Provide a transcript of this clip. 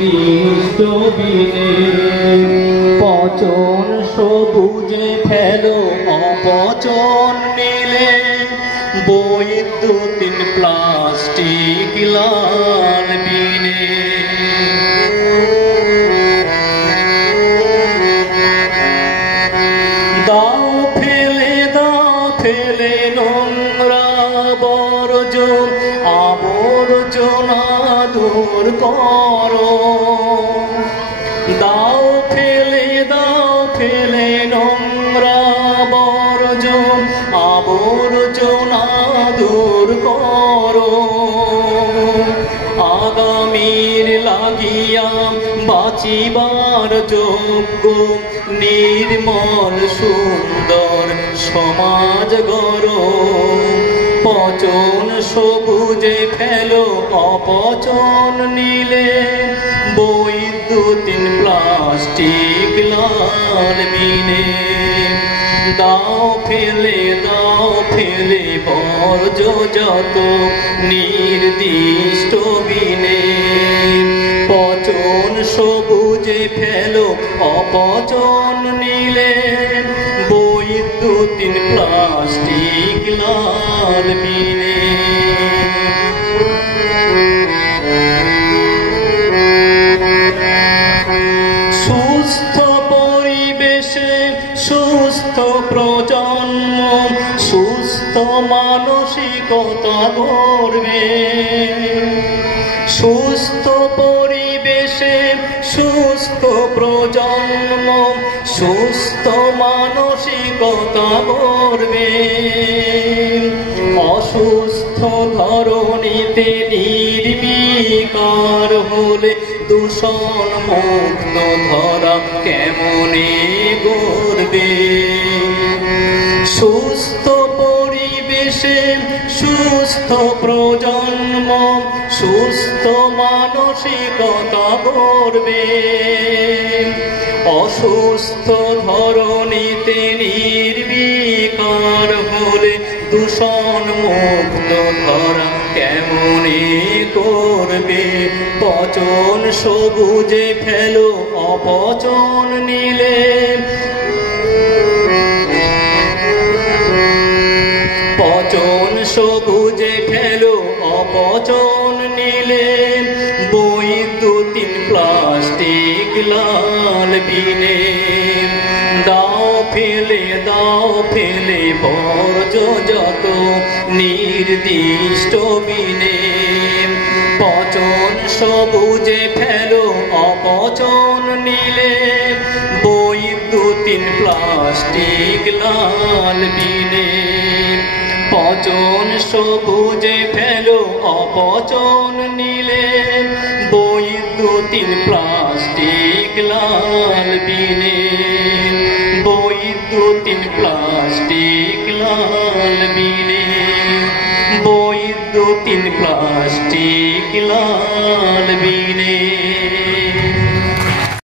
নির্দিষ্ট বিনে পচন সবুজে ফেলো অপচন নীলে বৈদ্যুতিন প্লাস্টিক লাল বিনে দাও ফেলে নোংরা বর্জন আবর্জনা দূর করো দাও ফেলে নোংরা বর্জন আবর্জনা দূর করো আগামীর লাগিয়া বাঁচিবার যোগ্য নির্মল সুন্দর সমাজ গড়ো পচন সবুজে ফেলো অপচন নীলে বৈদ্যুতিন প্লাস্টিক লাল বিনে দাও ফেলে বর্জ্য যত নির্দিষ্ট বিনে পচন সবুজে ফেলো অপচন নীলে বৈদ্যুতিন প্লাস্টিক লাল বিনে সুস্থ পরিবেশে সুস্থ প্রজন্ম সুস্থ মানসিকতা গড়বে সুস্থ পরিবেশে সুস্থ প্রজন্ম সুস্থ মানসিকতা গড়বে অসুস্থ ধরণীতে নির্বিকার হলে দূষণ মুক্ত ধরা কেমনে গড়বে সুস্থ পরিবেশে সুস্থ প্রজন্ম সুস্থ মানসিকতা গড়বে অসুস্থ ধরণীতে নির্বিকার হলে দূষণ মুক্ত ধরা কেমনে করবে পচন সবুজে ফেলো অপচন নীলে পচন সবুজে ফেলো অপচন নীলে বৈদ্যুতিন প্লাস্টিক লাল বিনে দাও ফেলে বর্জ্য যত নির্দিষ্ট বিনে পচন সবুজে ফেলো অপচন নীলে বৈদ্যুতিন প্লাস্টিক লাল বিনে পচন সবুজে ফেলো অপচন নীলে বৈদ্যুতিন প্লাস্টিক লাল বিনে বৈদ্যুতিন প্লাস্টিক লাল বিনে বৈদ্যুতিন প্লাস্টিক লাল বিনে